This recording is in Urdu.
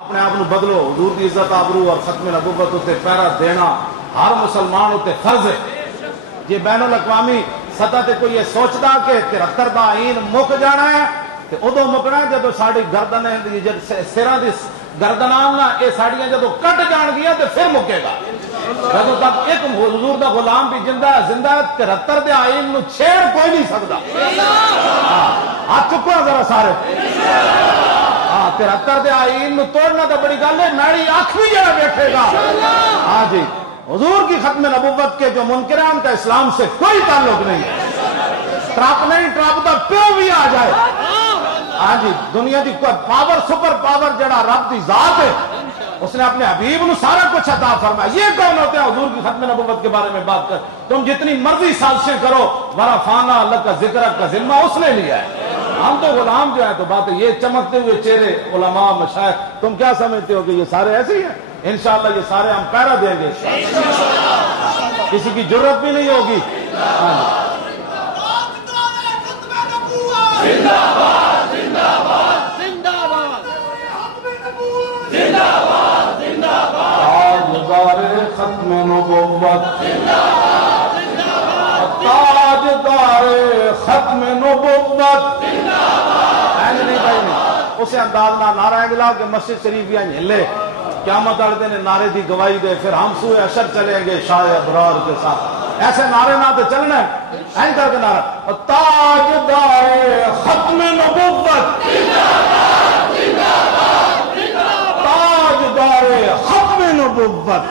اپنے آپ بدلو، حضور کی عزت آبرو اور ختم نبوت اتنے پیرا دینا ہر مسلمان اتنے فرض ہے۔ جی بین الاقوامی سطح تے کوئی یہ سوچتا کہ 73 دا آئین مک جانا ہے تو ادو مکنا جدو ساری گردن سراں دی گردناں نا یہ ساڑیاں جدو کٹ جان گیا تو پھر مکے گا۔ جدو تک ایک حضور دا غلام بھی زندہ ہے 73 دے آئین نو چھیڑ کوئی نہیں سکتا۔ ہاتھ چکو ذرا سارے۔ 73 دے آئین نو توڑنا تو بڑی گل ہے، میری آنکھ بھی جڑا بیٹھے گا۔ ہاں جی حضور کی ختم نبوت کے جو منکران کا اسلام سے کوئی تعلق نہیں ہے۔ ٹرپ نہیں، ٹرپ دا پیو بھی آ جائے۔ ہاں جی دنیا کی کوئی پاور سپر پاور جڑا رب دی ذات ہے، اس نے اپنے حبیب نو سارا کچھ عطا فرمایا۔ یہ کون ہوتے ہیں حضور کی ختم نبوت کے بارے میں بات کر؟ تم جتنی مرضی سازشیں کرو، ورفعنا لک ذکرک کا ذمہ اس نے لیا ہے۔ ہم تو غلام جو ہے تو بات ہے۔ یہ چمکتے ہوئے چہرے علماء مشائخ تم کیا سمجھتے ہو کہ یہ سارے ایسے ہی ہیں؟ انشاءاللہ یہ سارے ہم پیرا دیں گے، کسی کی جرت بھی نہیں ہوگی۔ تاجدار ختم نبوت، تاجدار ختم نبوت، نہیں بھائی نہیں اسے انداز نہ نعرہ گلا کہ مسجد شریف یا ہلے قیامت والے دن نعرے دی گواہی دے، پھر ہم سوئے اشر چلیں گے شاہ ابرار کے ساتھ۔ ایسے نعرے نہ تو چلنا ہے، این کر کے نعرہ تاجدار ختم نبوت، تاجدار ختم نبوت،